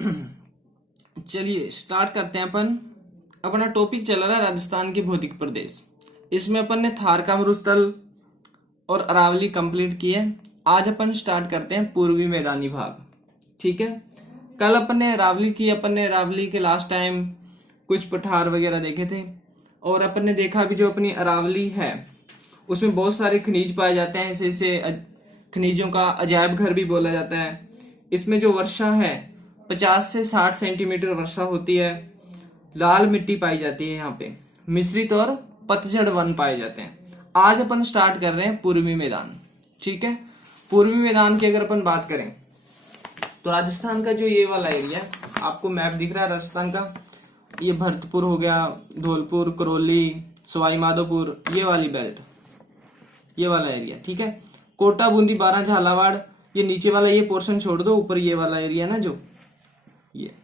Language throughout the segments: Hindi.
चलिए स्टार्ट करते हैं अपन। अपना टॉपिक चल रहा है राजस्थान के भौतिक प्रदेश। इसमें अपन ने थार का मरुस्थल और अरावली कंप्लीट किए। आज अपन स्टार्ट करते हैं पूर्वी मैदानी भाग। ठीक है, कल अपन ने अरावली की। अपन ने अरावली के लास्ट टाइम कुछ पठार वगैरह देखे थे और अपन ने देखा भी जो अपनी अरावली है उसमें बहुत सारे खनिज पाए जाते हैं। इसे खनिजों का अजायब घर भी बोला जाता है। इसमें जो वर्षा है 50 से 60 सेंटीमीटर वर्षा होती है। लाल मिट्टी पाई जाती है यहाँ पे। मिश्रित और पतझड़ वन पाए जाते हैं। आज अपन स्टार्ट कर रहे हैं पूर्वी मैदान। ठीक है, पूर्वी मैदान की अगर अपन बात करें तो राजस्थान का जो ये वाला एरिया आपको मैप दिख रहा है राजस्थान का, ये भरतपुर हो गया, धौलपुर, करौली, सवाई माधोपुर, ये वाली बेल्ट, ये वाला एरिया। ठीक है, कोटा, बूंदी, बारां, झालावाड़, ये नीचे वाला ये पोर्शन छोड़ दो, ऊपर ये वाला एरिया ना जो ये,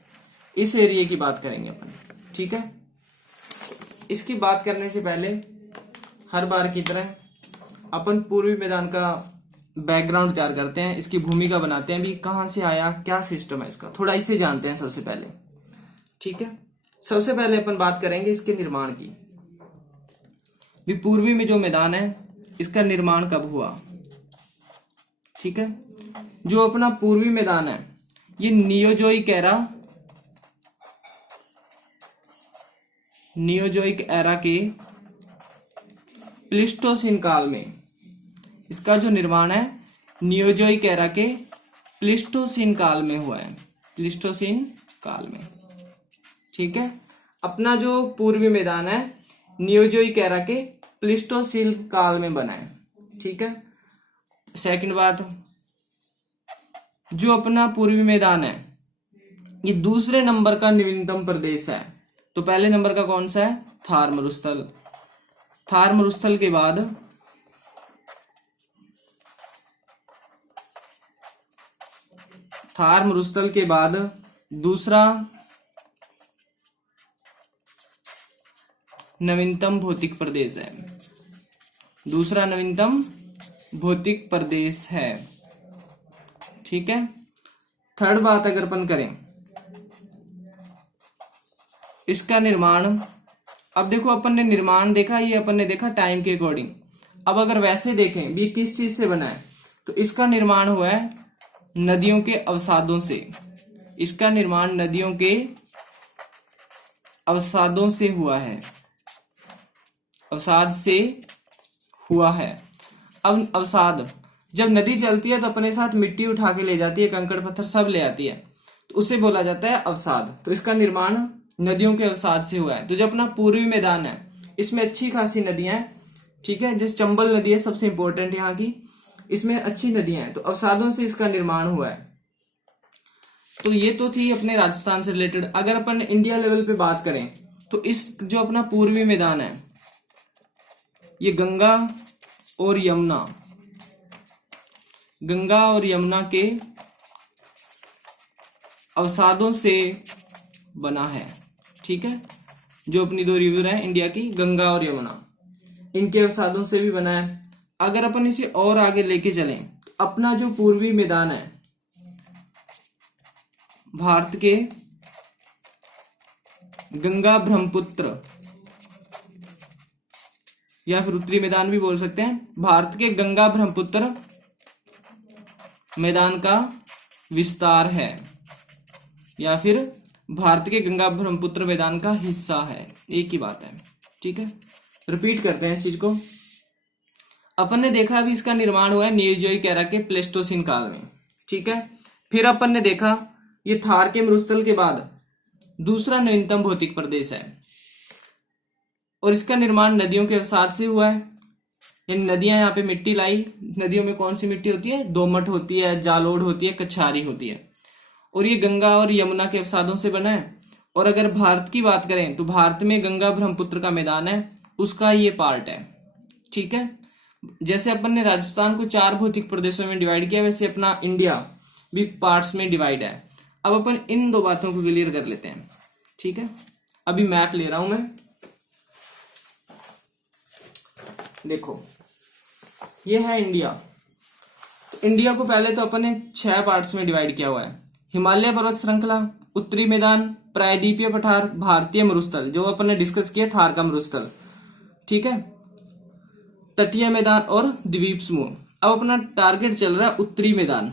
इस एरिया की बात करेंगे अपन। ठीक है, इसकी बात करने से पहले हर बार की तरह अपन पूर्वी मैदान का बैकग्राउंड तैयार करते हैं, इसकी भूमिका बनाते हैं भी, कहां से आया, क्या सिस्टम है इसका, थोड़ा इसे जानते हैं सबसे पहले। ठीक है, सबसे पहले अपन बात करेंगे इसके निर्माण की। भी पूर्वी में जो मैदान है इसका निर्माण कब हुआ। ठीक है, जो अपना पूर्वी मैदान है ये नियोजोइक एरा के प्लीस्टोसीन काल में, इसका जो निर्माण है नियोजोइक एरा के प्लीस्टोसीन काल में हुआ है। प्लीस्टोसीन काल में। ठीक है, अपना जो पूर्वी मैदान है नियोजोइक एरा के प्लीस्टोसीन काल में बना है। ठीक है, सेकंड बात, जो अपना पूर्वी मैदान है ये दूसरे नंबर का नवीनतम प्रदेश है। तो पहले नंबर का कौन सा है, थार मरुस्थल। थार मरुस्थल के बाद दूसरा नवीनतम भौतिक प्रदेश है। दूसरा नवीनतम भौतिक प्रदेश है। ठीक है, थर्ड बात अगर अपन करें इसका निर्माण, अब देखो अपन ने निर्माण देखा, ये अपन ने देखा टाइम के अकॉर्डिंग। अब अगर वैसे देखें भी किस चीज से बना है तो इसका निर्माण हुआ है नदियों के अवसादों से। इसका निर्माण नदियों के अवसादों से हुआ है, अवसाद से हुआ है। अब अवसाद, जब नदी चलती है तो अपने साथ मिट्टी उठा के ले जाती है, कंकड़ पत्थर सब ले आती है, तो उसे बोला जाता है अवसाद। तो इसका निर्माण नदियों के अवसाद से हुआ है। तो जो अपना पूर्वी मैदान है इसमें अच्छी खासी नदियां हैं। ठीक है, जैसे चंबल नदी है सबसे इंपॉर्टेंट यहाँ की, इसमें अच्छी नदियां हैं, तो अवसादों से इसका निर्माण हुआ है। तो ये तो थी अपने राजस्थान से रिलेटेड। अगर अपन इंडिया लेवल पे बात करें तो इस जो अपना पूर्वी मैदान है ये गंगा और यमुना के अवसादों से बना है। ठीक है, जो अपनी दो रिवर है इंडिया की, गंगा और यमुना, इनके अवसादों से भी बना है। अगर अपन इसे और आगे लेके चलें तो अपना जो पूर्वी मैदान है भारत के गंगा ब्रह्मपुत्र, या फिर उत्तरी मैदान भी बोल सकते हैं, भारत के गंगा ब्रह्मपुत्र मैदान का विस्तार है, या फिर भारत के गंगा ब्रह्मपुत्र मैदान का हिस्सा है। एक ही बात है। ठीक है, रिपीट करते हैं इस चीज को। अपन ने देखा अभी इसका निर्माण हुआ है नियोजोइक एरा के प्लेस्टोसीन काल में। ठीक है, फिर अपन ने देखा ये थार के मरुस्थल के बाद दूसरा नवीनतम भौतिक प्रदेश है और इसका निर्माण नदियों के अवसाद से हुआ है। यानी नदियां यहाँ पे मिट्टी लाई। नदियों में कौन सी मिट्टी होती है, दोमट होती है, जालोड़ होती है, कछारी होती है, और ये गंगा और यमुना के अवसादों से बना है। और अगर भारत की बात करें तो भारत में गंगा ब्रह्मपुत्र का मैदान है, उसका ये पार्ट है। ठीक है, जैसे अपन ने राजस्थान को 4 भौतिक प्रदेशों में डिवाइड किया, वैसे अपना इंडिया भी पार्ट्स में डिवाइड है। अब अपन इन दो बातों को क्लियर कर लेते हैं। ठीक है, अभी मैप ले रहा हूं मैं, देखो ये है इंडिया। तो इंडिया को पहले तो अपन ने 6 पार्ट्स में डिवाइड किया हुआ है, हिमालय पर्वत श्रृंखला, उत्तरी मैदान, प्रायद्वीपीय पठार, भारतीय मरुस्थल जो अपन ने डिस्कस किया थार का मरुस्थल, ठीक है, तटीय मैदान और द्वीप समूह। अब अपना टारगेट चल रहा है उत्तरी मैदान।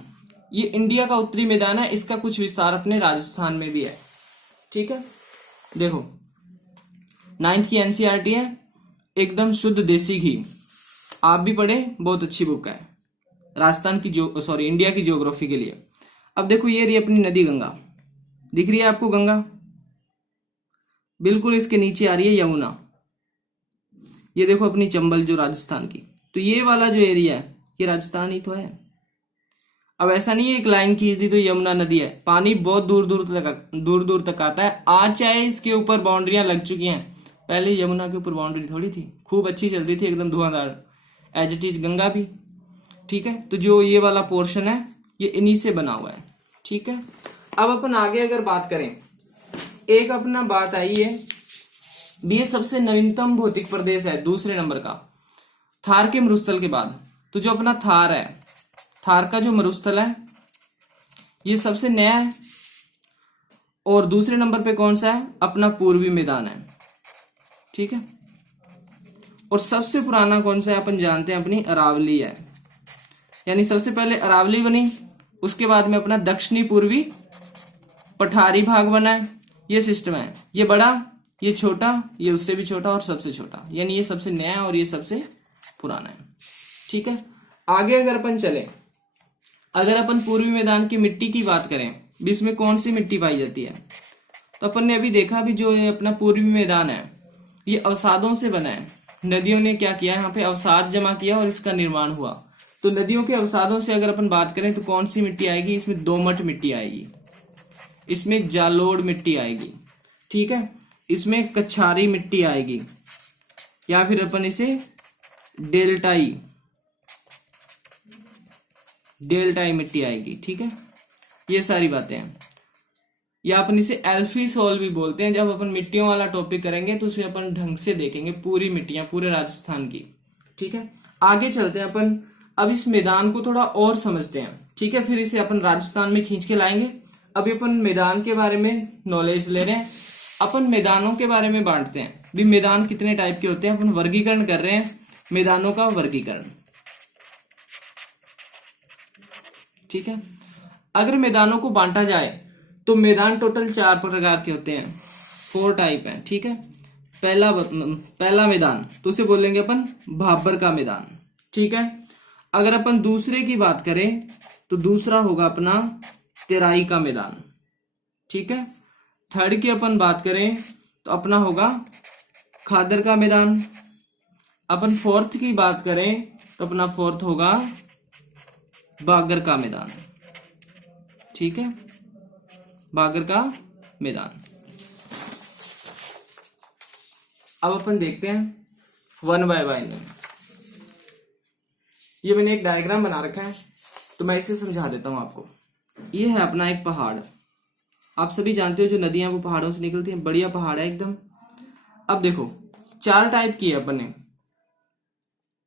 ये इंडिया का उत्तरी मैदान है, इसका कुछ विस्तार अपने राजस्थान में भी है, ठीक है। देखो 9th की एनसीईआरटी है, एकदम शुद्ध देसी घी, आप भी पढ़े, बहुत अच्छी बुक है राजस्थान की इंडिया की ज्योग्राफी के लिए। अब देखो ये रही अपनी नदी गंगा, दिख रही है आपको गंगा, बिल्कुल इसके नीचे आ रही है यमुना। ये देखो अपनी चंबल जो राजस्थान की, तो ये वाला जो एरिया है ये राजस्थान ही तो है। अब ऐसा नहीं है एक लाइन खींच दी तो यमुना नदी है, पानी बहुत दूर दूर तक आता है। आज चाहे इसके ऊपर बाउंड्रियां लग चुकी हैं, पहले यमुना के ऊपर बाउंड्री थोड़ी थी, खूब अच्छी चलती थी, एकदम धुआंधार, एज इट इज गंगा भी, ठीक है। तो जो ये वाला पोर्शन है ये इन्हीं से बना हुआ है, ठीक है। अब अपन आगे अगर बात करें, एक अपना बात आई है, ये सबसे नवीनतम भौतिक प्रदेश है दूसरे नंबर का, थार के मरुस्थल के बाद। तो जो अपना थार है, थार का जो मरुस्थल है ये सबसे नया है। और दूसरे नंबर पे कौन सा है, अपना पूर्वी मैदान है, ठीक है। और सबसे पुराना कौन सा है, अपन जानते हैं अपनी अरावली है, यानी सबसे पहले अरावली बनी, उसके बाद में अपना दक्षिणी पूर्वी पठारी भाग बना है। ये सिस्टम है, ये बड़ा, ये छोटा, ये उससे भी छोटा और सबसे छोटा, यानी ये सबसे नया और ये सबसे पुराना है, ठीक है। आगे अगर अपन चले, अगर अपन पूर्वी मैदान की मिट्टी की बात करें, इसमें कौन सी मिट्टी पाई जाती है, तो अपन ने अभी देखा भी जो ये अपना पूर्वी मैदान है ये अवसादों से बना है। नदियों ने क्या किया, यहाँ पे अवसाद जमा किया और इसका निर्माण हुआ। तो नदियों के अवसादों से अगर अपन बात करें तो कौन सी मिट्टी आएगी, इसमें दोमट मिट्टी आएगी, इसमें जालोड़ मिट्टी आएगी, ठीक है, इसमें कछारी मिट्टी आएगी, या फिर अपन इसे डेल्टाई मिट्टी आएगी, ठीक है। ये सारी बातें हैं, या अपन इसे एल्फी सोल भी बोलते हैं। जब अपन मिट्टियों वाला टॉपिक करेंगे तो उसे अपन ढंग से देखेंगे, पूरी मिट्टियां पूरे राजस्थान की, ठीक है। आगे चलते हैं अपन, अब इस मैदान को थोड़ा और समझते हैं, ठीक है, फिर इसे अपन राजस्थान में खींच के लाएंगे। अभी अपन मैदान के बारे में नॉलेज ले रहे हैं, अपन मैदानों के बारे में बांटते हैं भी, मैदान कितने टाइप के होते हैं, अपन वर्गीकरण कर रहे हैं मैदानों का वर्गीकरण, ठीक है। अगर मैदानों को बांटा जाए तो मैदान टोटल 4 प्रकार के होते हैं, 4 टाइप हैं, ठीक है। पहला मैदान तो उसे बोलेंगे अपन भाबर का मैदान, ठीक है। अगर अपन दूसरे की बात करें तो दूसरा होगा अपना तेराई का मैदान, ठीक है। थर्ड की अपन बात करें तो अपना होगा खादर का मैदान। अपन फोर्थ की बात करें तो अपना फोर्थ होगा बागर का मैदान, ठीक है, बागर का मैदान। अब अपन देखते हैं 1 बाय 1। ये मैंने एक डायग्राम बना रखा है तो मैं इसे समझा देता हूं आपको। ये है अपना एक पहाड़, आप सभी जानते हो जो नदियां वो पहाड़ों से निकलती हैं, बढ़िया पहाड़ है एकदम। अब देखो 4 टाइप की है अपन ने,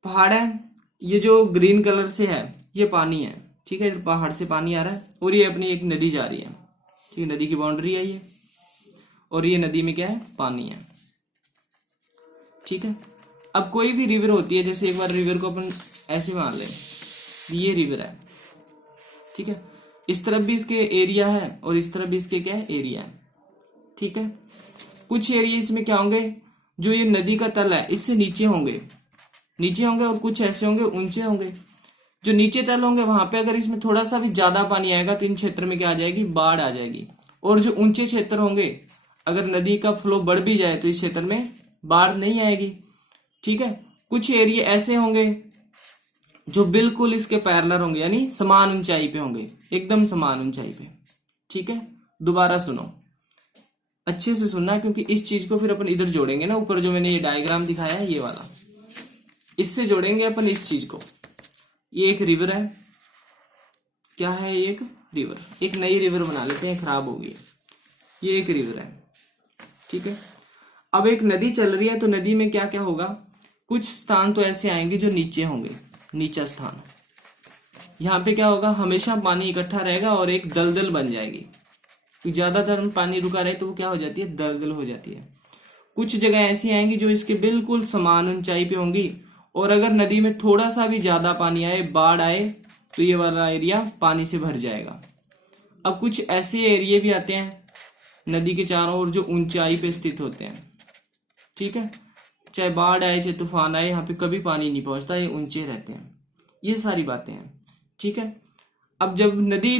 पहाड़ है, ये जो ग्रीन कलर से है ये पानी है, ठीक है, पहाड़ से पानी आ रहा है, और ये अपनी एक नदी जा रही है, ठीक है, नदी की बाउंड्री है ये, और ये नदी में क्या है, पानी है, ठीक है। अब कोई भी रिवर होती है, जैसे एक बार रिवर को अपन ऐसे मान लें, ये रिवर है, ठीक है, इस तरफ भी इसके एरिया है और इस तरफ भी इसके क्या है, एरिया है, ठीक है। कुछ एरिया इसमें क्या होंगे, जो ये नदी का तल है इससे नीचे होंगे, और कुछ ऐसे होंगे ऊंचे होंगे। जो नीचे तल होंगे वहां पे अगर इसमें थोड़ा सा भी ज्यादा पानी आएगा तो इन क्षेत्र में क्या आ जाएगी, बाढ़ आ जाएगी। और जो ऊंचे क्षेत्र होंगे, अगर नदी का फ्लो बढ़ भी जाए तो इस क्षेत्र में बाढ़ नहीं आएगी, ठीक है। कुछ एरिया ऐसे होंगे जो बिल्कुल इसके पैरेलल होंगे, यानी समान ऊंचाई पे होंगे, एकदम समान ऊंचाई पे, ठीक है। दोबारा सुनो, अच्छे से सुनना, क्योंकि इस चीज को फिर अपन इधर जोड़ेंगे ना, ऊपर जो मैंने ये डायग्राम दिखाया है ये वाला, इससे जोड़ेंगे अपन इस चीज को। ये एक रिवर है, क्या है, एक रिवर, एक नई रिवर बना लेते हैं, खराब हो गई, ये एक रिवर है, ठीक है। अब एक नदी चल रही है तो नदी में क्या क्या होगा, कुछ स्थान तो ऐसे आएंगे जो नीचे होंगे, नीचा स्थान, यहाँ पे क्या होगा, हमेशा पानी इकट्ठा रहेगा और एक दलदल बन जाएगी, तो ज्यादातर में पानी रुका रहे तो वो क्या हो जाती है, दलदल हो जाती है। कुछ जगह ऐसी आएंगी जो इसके बिल्कुल समान ऊंचाई पे होंगी, और अगर नदी में थोड़ा सा भी ज्यादा पानी आए, बाढ़ आए, तो ये वाला एरिया पानी से भर जाएगा। अब कुछ ऐसे एरिया भी आते हैं नदी के चारों ओर जो ऊंचाई पे स्थित होते हैं, ठीक है। चाहे बाढ़ आए चाहे तूफान आए, यहाँ पे कभी पानी नहीं पहुंचता, ये ऊंचे रहते हैं। ये सारी बातें हैं, ठीक है। अब जब नदी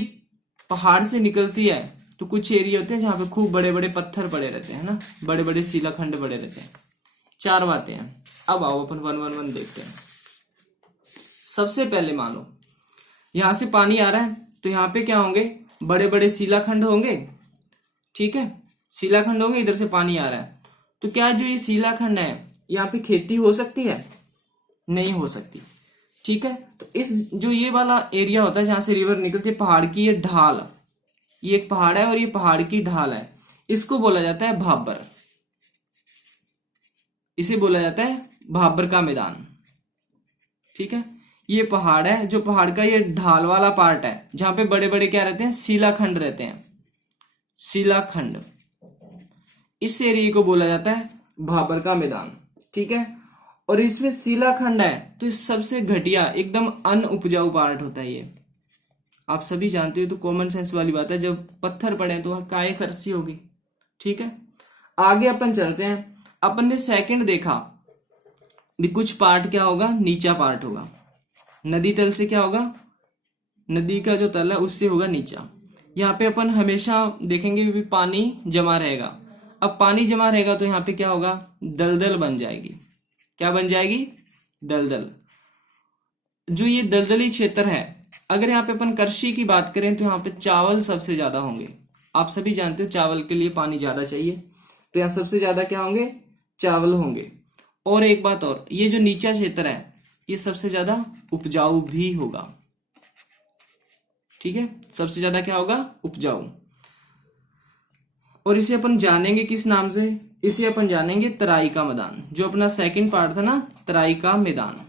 पहाड़ से निकलती है तो कुछ एरिया होते हैं जहाँ पे खूब बड़े बड़े पत्थर पड़े रहते हैं ना, बड़े बड़े शिलाखंड पड़े रहते हैं। चार बातें हैं। अब आओ अपन वन वन वन देखते हैं। सबसे पहले मानो यहां से पानी आ रहा है, तो यहाँ पे क्या होंगे, बड़े बड़े शिलाखंड होंगे, ठीक है। शिलाखंड होंगे, इधर से पानी आ रहा है, तो क्या जो ये शिलाखंड है यहाँ पे खेती हो सकती है? नहीं हो सकती, ठीक है। तो इस जो ये वाला एरिया होता है जहां से रिवर निकलती है, पहाड़ की ये ढाल, ये एक पहाड़ है और ये पहाड़ की ढाल है, इसको बोला जाता है भाबर। इसे बोला जाता है भाबर का मैदान, ठीक है। ये पहाड़ है, जो पहाड़ का ये ढाल वाला पार्ट है, जहां पे बड़े बड़े क्या रहते हैं, शिलाखंड रहते हैं, शिलाखंड। इस एरिया को बोला जाता है भाबर का मैदान, ठीक है। और इसमें शिलाखंड है, तो इस सबसे घटिया एकदम अनउपजाऊ पार्ट होता है ये। आप सभी जानते हो, तो कॉमन सेंस वाली बात है, जब पत्थर पड़े तो वह काय खरसी होगी, ठीक है। आगे अपन चलते हैं। अपन ने सेकंड देखा भी कुछ पार्ट क्या होगा, नीचा पार्ट होगा। नदी तल से क्या होगा, नदी का जो तल है उससे होगा नीचा। यहाँ पे अपन हमेशा देखेंगे भी पानी जमा रहेगा। अब पानी जमा रहेगा तो यहाँ पे क्या होगा, दलदल बन जाएगी। क्या बन जाएगी, दलदल। जो ये दलदली क्षेत्र है, अगर यहाँ पे अपन कृषि की बात करें तो यहाँ पे चावल सबसे ज्यादा होंगे। आप सभी जानते हो चावल के लिए पानी ज्यादा चाहिए, तो यहाँ सबसे ज्यादा क्या होंगे, चावल होंगे। और एक बात और, ये जो नीचा क्षेत्र है ये सबसे ज्यादा उपजाऊ भी होगा, ठीक है। सबसे ज्यादा क्या होगा, उपजाऊ। और इसे अपन जानेंगे किस नाम से, इसे अपन जानेंगे तराई का मैदान। जो अपना सेकंड पार्ट था ना, तराई का मैदान,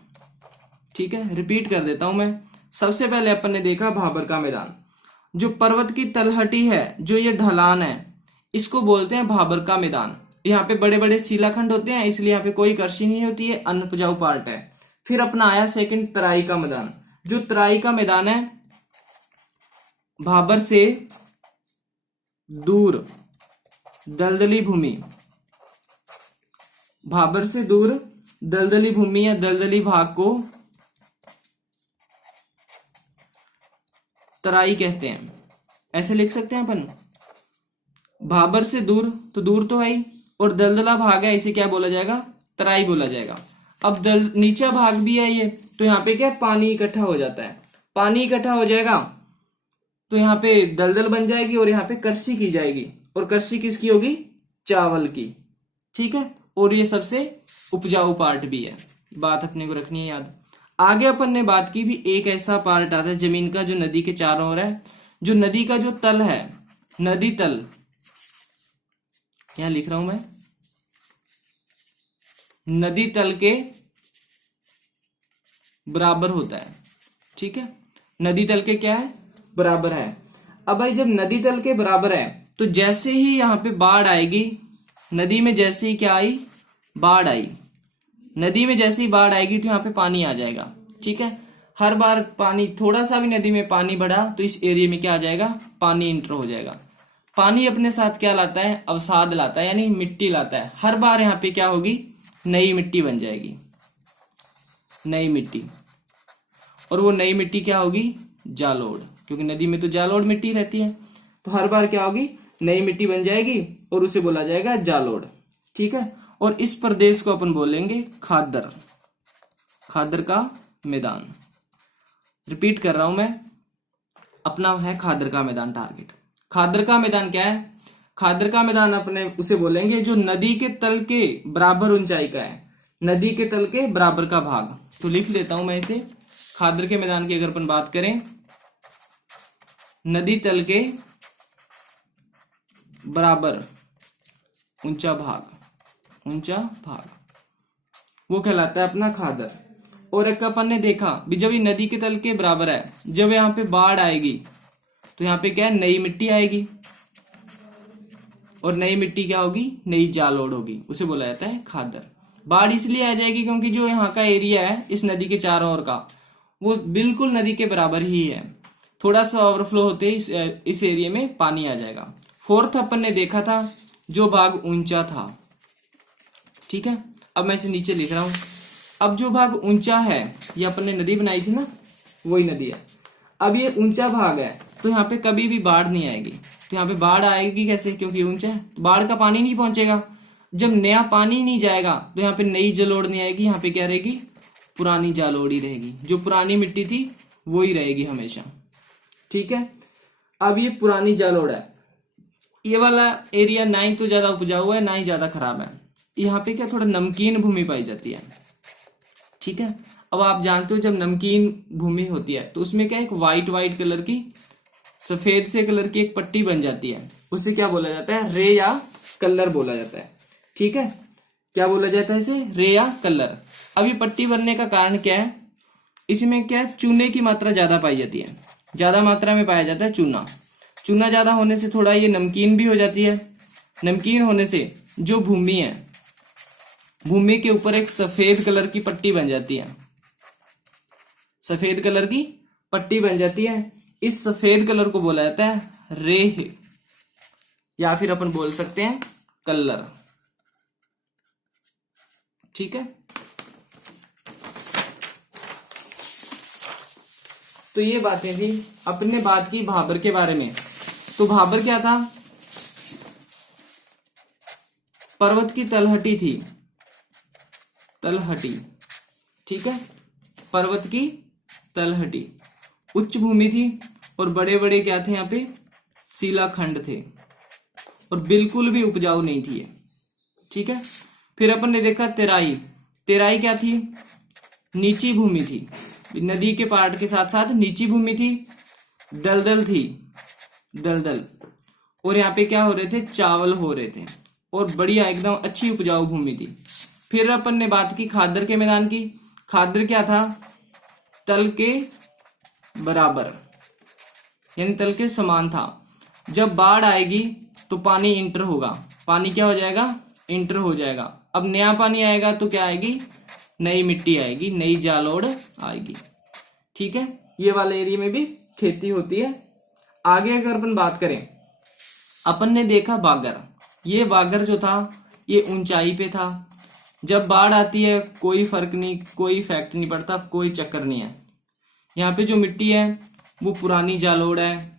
ठीक है। रिपीट कर देता हूं मैं। सबसे पहले अपन ने देखा भाबर का मैदान। जो पर्वत की तलहटी है, जो ये ढलान है, इसको बोलते हैं भाबर का मैदान। यहाँ पे बड़े बड़े शिलाखंड होते हैं, इसलिए यहाँ पे कोई कृषि नहीं होती है, अनउपजाऊ पार्ट है। फिर अपना आया सेकंड तराई का मैदान। जो तराई का मैदान है, भाबर से दूर दलदली भूमि, भाबर से दूर दलदली भूमि या दलदली भाग को तराई कहते हैं। ऐसे लिख सकते हैं अपन, भाबर से दूर, तो दूर तो है ही, और दलदला भाग है, इसे क्या बोला जाएगा, तराई बोला जाएगा। अब नीचा भाग भी है ये, तो यहाँ पे क्या पानी इकट्ठा हो जाता है। पानी इकट्ठा हो जाएगा तो यहाँ पे दलदल बन जाएगी और यहाँ पे कृषि की जाएगी। और कृषि किसकी होगी, चावल की, ठीक है। और ये सबसे उपजाऊ पार्ट भी है, बात अपने को रखनी है याद। आगे अपन ने बात की भी एक ऐसा पार्ट आता है जमीन का जो नदी के चारों ओर है। जो नदी का जो तल है, नदी तल, क्या लिख रहा हूं मैं, नदी तल के बराबर होता है, ठीक है। नदी तल के क्या है, बराबर है। अब भाई जब नदी तल के बराबर है, तो जैसे ही यहां पे बाढ़ आएगी, नदी में जैसे ही क्या आई, बाढ़ आई, नदी में जैसे ही बाढ़ आएगी तो यहाँ पे पानी आ जाएगा, ठीक है। हर बार पानी, थोड़ा सा भी नदी में पानी बढ़ा तो इस एरिया में क्या आ जाएगा, पानी इंटर हो जाएगा। पानी अपने साथ क्या लाता है, अवसाद लाता है, यानी मिट्टी लाता है। हर बार यहाँ पे क्या होगी, नई मिट्टी बन जाएगी, नई मिट्टी। और वो नई मिट्टी क्या होगी, जालोड़, क्योंकि नदी में तो जालोड़ मिट्टी रहती है। तो हर बार क्या होगी, नई मिट्टी बन जाएगी और उसे बोला जाएगा जालोड़, ठीक है। और इस प्रदेश को अपन बोलेंगे खादर, खादर का मैदान। रिपीट कर रहा हूं मैं, अपना है खादर का मैदान टारगेट। खादर का मैदान क्या है, खादर का मैदान अपने उसे बोलेंगे जो नदी के तल के बराबर ऊंचाई का है, नदी के तल के बराबर का भाग। तो लिख देता हूं मैं इसे, खादर के मैदान की अगर अपन बात करें, नदी तल के बराबर ऊंचा भाग, ऊंचा भाग, वो कहलाता है अपना खादर। और एक अपन ने देखा भी जब ये नदी के तल के बराबर है, जब यहाँ पे बाढ़ आएगी तो यहाँ पे क्या है, नई मिट्टी आएगी, और नई मिट्टी क्या होगी, नई जालोड़ होगी, उसे बोला जाता है खादर। बाढ़ इसलिए आ जाएगी क्योंकि जो यहाँ का एरिया है इस नदी के चारों ओर का, वो बिल्कुल नदी के बराबर ही है। थोड़ा सा ओवरफ्लो होते ही इस एरिया में पानी आ जाएगा। फोर्थ अपन ने देखा था जो भाग ऊंचा था, ठीक है। अब मैं इसे नीचे लिख रहा हूं। अब जो भाग ऊंचा है, ये अपन ने नदी बनाई थी ना, वही नदी है। अब ये ऊंचा भाग है तो यहाँ पे कभी भी बाढ़ नहीं आएगी। तो यहाँ पे बाढ़ आएगी कैसे, क्योंकि ऊंचा है तो बाढ़ का पानी नहीं पहुंचेगा। जब नया पानी नहीं जाएगा तो यहाँ पे नई जलोड़ नहीं आएगी, यहाँ पे क्या रहेगी, पुरानी जालोड़ ही रहेगी। जो पुरानी मिट्टी थी वो ही रहेगी हमेशा, ठीक है। अब ये पुरानी जालोड़ है, ये वाला एरिया ना ही तो ज्यादा उपजाऊ है ना ही ज्यादा खराब है। यहाँ पे क्या थोड़ा नमकीन भूमि पाई जाती है, ठीक है। अब आप जानते हो जब नमकीन भूमि होती है तो उसमें क्या एक वाइट वाइट कलर की, सफेद से कलर की एक पट्टी बन जाती है, उसे क्या बोला जाता है, रे या कलर बोला जाता है, ठीक है। क्या बोला जाता है इसे, रे या कलर। अब ये पट्टी बनने का कारण क्या है, इसमें क्या है, चूने की मात्रा ज्यादा पाई जाती है, ज्यादा मात्रा में पाया जाता है चूना। चूना ज्यादा होने से थोड़ा ये नमकीन भी हो जाती है। नमकीन होने से जो भूमि है, भूमि के ऊपर एक सफेद कलर की पट्टी बन जाती है, सफेद कलर की पट्टी बन जाती है। इस सफेद कलर को बोला जाता है रेह, या फिर अपन बोल सकते हैं कलर, ठीक है। तो ये बातें थी। अपने बात की भाबर के बारे में। तो भाबर क्या था, पर्वत की तलहटी थी, तलहटी, ठीक है। पर्वत की तलहटी उच्च भूमि थी और बड़े बड़े क्या थे, यहाँ पे शिलाखंड थे और बिल्कुल भी उपजाऊ नहीं थी ये, ठीक है। फिर अपन ने देखा तेराई। तेराई क्या थी, नीची भूमि थी, नदी के पार्ट के साथ साथ नीची भूमि थी, दलदल थी, दलदल, और यहाँ पे क्या हो रहे थे, चावल हो रहे थे और बढ़िया एकदम अच्छी उपजाऊ भूमि थी। फिर अपन ने बात की खादर के मैदान की। खादर क्या था, तल के बराबर, यानी तल के समान था। जब बाढ़ आएगी तो पानी इंटर होगा, पानी क्या हो जाएगा, इंटर हो जाएगा। अब नया पानी आएगा तो क्या आएगी, नई मिट्टी आएगी, नई जालोड़ आएगी, ठीक है। ये वाले एरिया में भी खेती होती है। आगे अगर अपन बात करें, अपन ने देखा बागर। ये बागर जो था ये ऊंचाई पे था। जब बाढ़ आती है कोई फर्क नहीं, कोई इफेक्ट नहीं पड़ता, कोई चक्कर नहीं है। यहाँ पे जो मिट्टी है वो पुरानी जालोड़ है।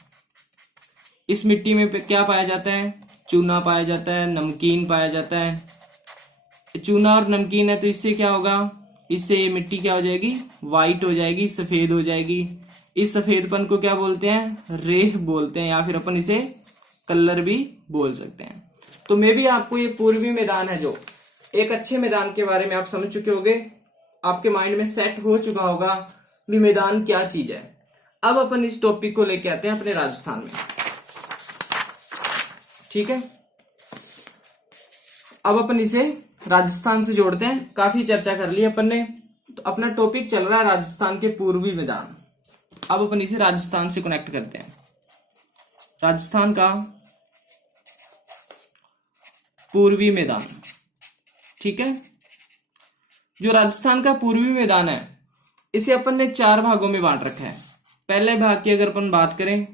इस मिट्टी में क्या पाया जाता है, चूना पाया जाता है, नमकीन पाया जाता है। चूना और नमकीन है तो इससे क्या होगा, इससे ये मिट्टी क्या हो जाएगी, वाइट हो जाएगी, सफेद हो जाएगी। इस सफेदपन को क्या बोलते हैं, रेह बोलते हैं, या फिर अपन इसे कलर भी बोल सकते हैं। तो मे भी आपको ये पूर्वी मैदान है जो एक अच्छे मैदान के बारे में आप समझ चुके होंगे, आपके माइंड में सेट हो चुका होगा भी मैदान क्या चीज है। अब अपन इस टॉपिक को लेके आते हैं अपने राजस्थान में, ठीक है। अब अपन इसे राजस्थान से जोड़ते हैं। काफी चर्चा कर ली अपन ने, तो अपना टॉपिक चल रहा है राजस्थान के पूर्वी मैदान। अब अपन इसे राजस्थान से कनेक्ट करते हैं। राजस्थान का पूर्वी मैदान, ठीक है। जो राजस्थान का पूर्वी मैदान है इसे अपन ने 4 भागों में बांट रखा है। पहले भाग की अगर अपन बात करें,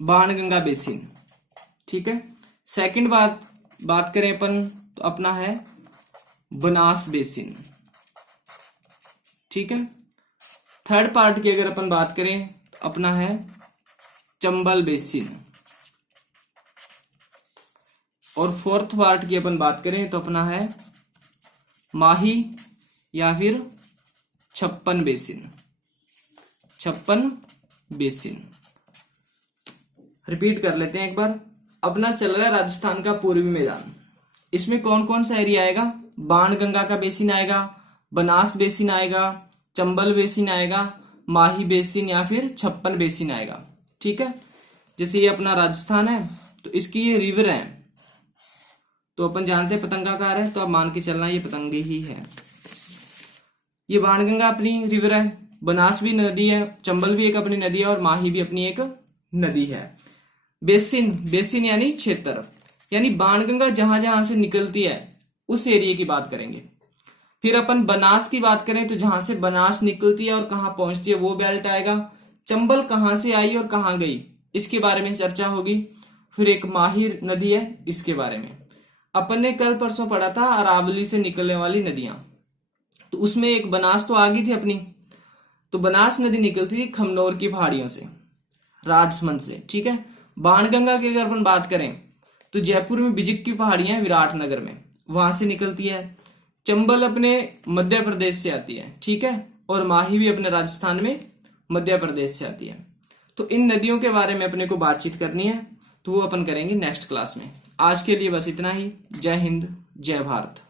बाणगंगा बेसिन, ठीक है। सेकंड बात करें अपन तो अपना है बनास बेसिन, ठीक है। थर्ड पार्ट की अगर अपन बात करें तो अपना है चंबल बेसिन, और फोर्थ पार्ट की अपन बात करें तो अपना है माही या फिर छप्पन बेसिन, छप्पन बेसिन। रिपीट कर लेते हैं एक बार। अपना चल रहा है राजस्थान का पूर्वी मैदान। इसमें कौन कौन सा एरिया आएगा, बाणगंगा का बेसिन आएगा, बनास बेसिन आएगा, चंबल बेसिन आएगा, माही बेसिन या फिर छप्पन बेसिन आएगा, ठीक है। जैसे ये अपना राजस्थान है तो इसकी ये रिवर है, तो अपन जानते हैं पतंगाकार है, तो आप मान के चलना ये पतंगे ही है। ये बाणगंगा अपनी रिवर है, बनास भी नदी है, चंबल भी एक अपनी नदी है और माही भी अपनी एक नदी है। बेसिन, बेसिन यानी क्षेत्र, यानी बाणगंगा जहां जहां से निकलती है उस एरिया की बात करेंगे। फिर अपन बनास की बात करें तो जहां से बनास निकलती है और कहां पहुंचती है वो बेल्ट आएगा। चंबल कहां से आई और कहां गई इसके बारे में चर्चा होगी। फिर एक माहिर नदी है, इसके बारे में अपन ने कल परसों पढ़ा था अरावली से निकलने वाली नदियां। तो उसमें एक बनास तो आ गई थी अपनी, तो बनास नदी निकलती थी खमनोर की पहाड़ियों से, राजसमंद से, ठीक है। बाणगंगा की अगर अपन बात करें तो जयपुर में बिजिक की पहाड़ियां हैं, विराटनगर में, वहां से निकलती है। चंबल अपने मध्य प्रदेश से आती है, ठीक है, और माही भी अपने राजस्थान में मध्य प्रदेश से आती है। तो इन नदियों के बारे में अपने को बातचीत करनी है, तो वो अपन करेंगे नेक्स्ट क्लास में। आज के लिए बस इतना ही। जय हिंद, जय भारत।